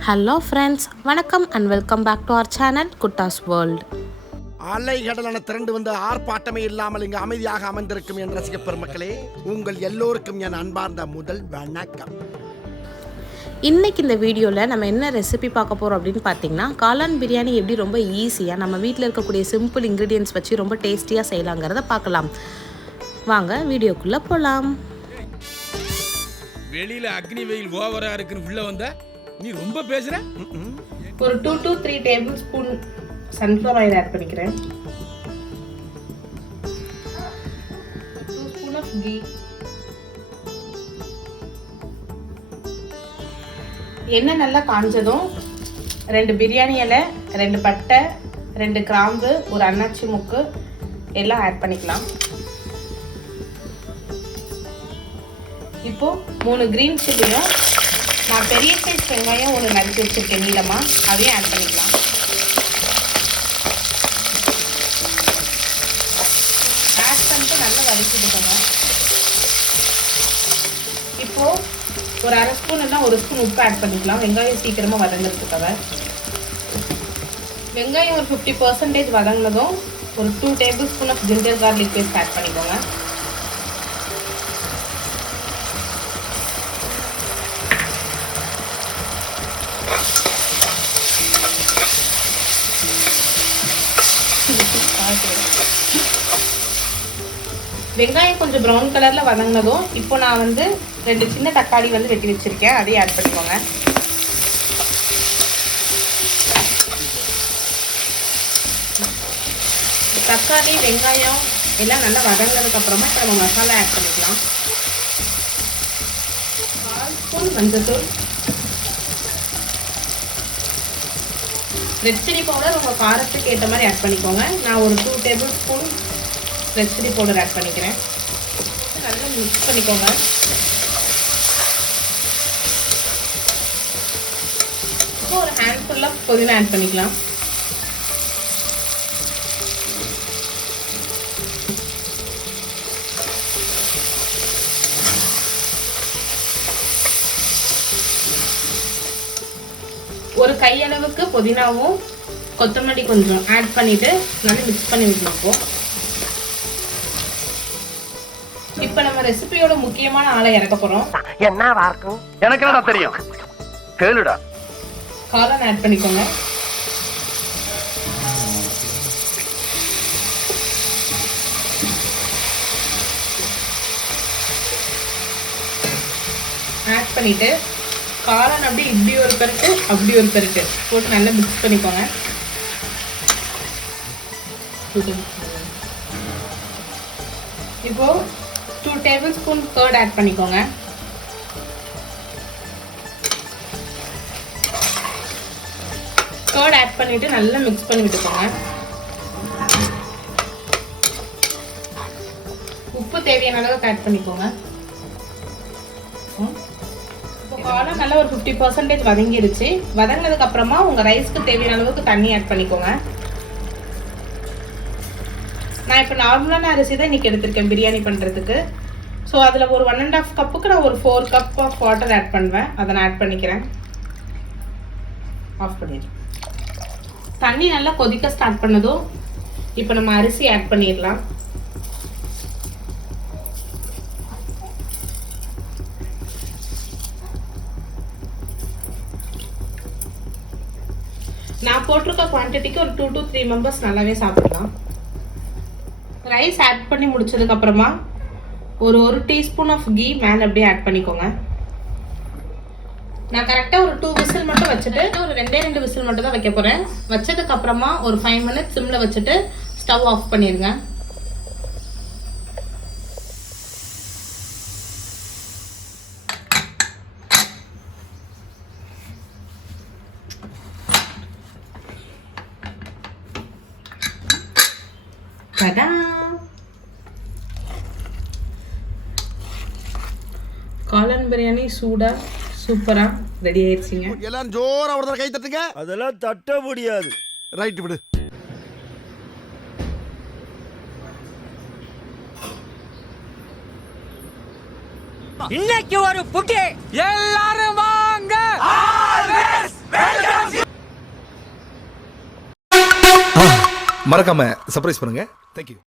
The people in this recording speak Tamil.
ஹலோ ஃப்ரெண்ட்ஸ், வணக்கம் and welcome back to our channel Kuttas world. அலைகடலான திரண்டு வந்து ஆர்ப்பாட்டமே இல்லாமல் இங்கு அமைதியாக அமர்ந்திருக்கும் என் ரசிக பெருமக்களே, உங்கள் எல்லோருக்கும் என் அன்பார்ந்த முதல் வணக்கம். இன்றைக்கி இந்த வீடியோவில் நம்ம என்ன ரெசிபி பார்க்க போகிறோம் அப்படின்னு பார்த்தீங்கன்னா, காளான் பிரியாணி எப்படி ரொம்ப ஈஸியாக நம்ம வீட்டில் இருக்கக்கூடிய சிம்பிள் இன்க்ரீடியன்ஸ் வச்சு ரொம்ப டேஸ்டியாக செய்யலாங்கிறத பார்க்கலாம். வாங்க வீடியோக்குள்ளே போகலாம். வெளியில் அக்னி வெயில் ஓவராக இருக்குன்னு உள்ளே வந்த நீ ரொம்ப பேசுற. ஒரு 2 to 3 tablespoon sunflower oil add பண்ணிக்கிறேன். 2 ஸ்பூன் ஆஃப் கீ. எண்ணெய் நல்லா காஞ்சதும் 2 பிரியாணி இலை, 2 பட்டை, 2 கிராம்பு, ஒரு அன்னாச்சி முக்கு எல்லாம் ஆட் பண்ணிக்கலாம். இப்போ 3 கிரீன் சில்லியும் நான் பெரிய சைஸ் வெங்காயம் ஒன்று நறுக்கி வச்சுருக்கேன் நீளமாக, அதையும் ஆட் பண்ணிக்கலாம். ஆட் பண்ணிட்டு நல்லா வதக்கிட்டுக்கோங்க. இப்போது ஒரு அரை ஸ்பூன் இல்லை 1 ஸ்பூன் உப்பு ஆட் பண்ணிக்கலாம், வெங்காயம் சீக்கிரமாக வதங்கிறதுக்காக. வெங்காயம் ஒரு 50% வதங்கினதும் ஒரு 2 tablespoon of ginger garlic paste add பண்ணிக்கோங்க. வெங்காயம் கொஞ்சம் ப்ரௌன் கலரில் வதங்கினதும் இப்போ நான் 2 சின்ன தக்காளி வெட்டி வச்சுருக்கேன், அதையும் ஆட் பண்ணிக்கோங்க. தக்காளி வெங்காயம் எல்லாம் நல்லா வதங்கினதுக்கப்புறமா இப்போ நம்ம மசாலா ஆட் பண்ணிக்கலாம். 1/4 ஸ்பூன் மஞ்சள்தூள், ரெட் சில்லி பவுடர் உங்கள் காரத்துக்கு ஏற்ற மாதிரி ஆட் பண்ணிக்கோங்க. நான் ஒரு 2 tablespoon red chilli powder add பண்ணிக்கிறேன். நல்லா மிக்ஸ் பண்ணிக்கோங்க. இப்போ ஒரு ஹேண்ட்ஃபுல் ஆஃப் புதினா ஆட் பண்ணிக்கலாம். ஒரு கையளவுக்கு புதினாவும் கொத்தமல்லி கொஞ்சம் ஆட் பண்ணிட்டு நல்லா மிக்ஸ் பண்ணி விட்டுருப்போம். இப்ப நம்ம ரெசிபியோட முக்கியமான ஆளை இறக்க போறோம். என்னவா இருக்கும் எனக்கு என்ன தெரியும், கேளுடா. காளான் ஆட் பண்ணிக்கோங்க. ஆட் பண்ணிட்டு காளான் அப்படி இப்படி ஒரு பெருட்டு அப்படி ஒரு பெருட்டு போட்டு நல்லா மிக்ஸ் பண்ணிக்கோங்க. இப்போ 2 டேபிள் ஸ்பூன் கர்ட் ஆட் பண்ணிக்கோங்க. கர்ட் ஆட் பண்ணிட்டு நல்லா மிக்ஸ் பண்ணி விட்டுக்கோங்க. உப்பு தேவையான அளவுக்கு ஆட் பண்ணிக்கோங்க. காளான் நல்லா ஒரு 50% வதங்கிடுச்சு. வதங்கினதுக்கு அப்புறமா உங்க ரைஸ்க்கு தேவையான அளவுக்கு தண்ணி ஆட் பண்ணிக்கோங்க. நான் இப்போ நார்மலான அரிசி தான் இன்னைக்கு எடுத்திருக்கேன் பிரியாணி பண்ணுறதுக்கு. ஸோ அதில் ஒரு 1.5 கப்புக்கு நான் ஒரு 4 கப் ஆஃப் வாட்டர் ஆட் பண்ணுவேன். அதை நான் ஆட் பண்ணிக்கிறேன். ஆஃப் பண்ணிடுறேன். தண்ணி நல்லா கொதிக்க ஸ்டார்ட் பண்ணதும் இப்போ நம்ம அரிசி ஆட் பண்ணிடலாம். நான் போட்டிருக்க குவான்டிட்டிக்கு ஒரு 2 to 3 மெம்பர்ஸ் நல்லாவே சாப்பிடலாம். ரைஸ் ஆட் பண்ணி முடிச்சதுக்கு அப்புறமா ஒரு டீஸ்பூன் ஆஃப் கீ மேலே அப்படியே ஆட் பண்ணிக்கோங்க. நான் கரெக்டாக ஒரு 2 விசில் மட்டும் வச்சுட்டு ஒரு 2 விசில் மட்டும் தான் வைக்க போகிறேன். வச்சதுக்கு அப்புறமா ஒரு 5 மினிட்ஸ் சிம்மில் வச்சுட்டு ஸ்டவ் ஆஃப் பண்ணிடுங்க. காளான் பிரியாணி சூடா சூப்பரா ரெடி ஆயிடுச்சுங்க. எல்லாரும் ஜோரா ஒரு தடவை கை தட்டுங்க. அதெல்லாம் தட்ட முடியாது. ரைட் விடு. இன்னைக்கு ஒரு புட்டி எல்லாரும் வாங்க. மறக்காம சர்ப்ரைஸ் பண்ணுங்க. தேங்க்யூ.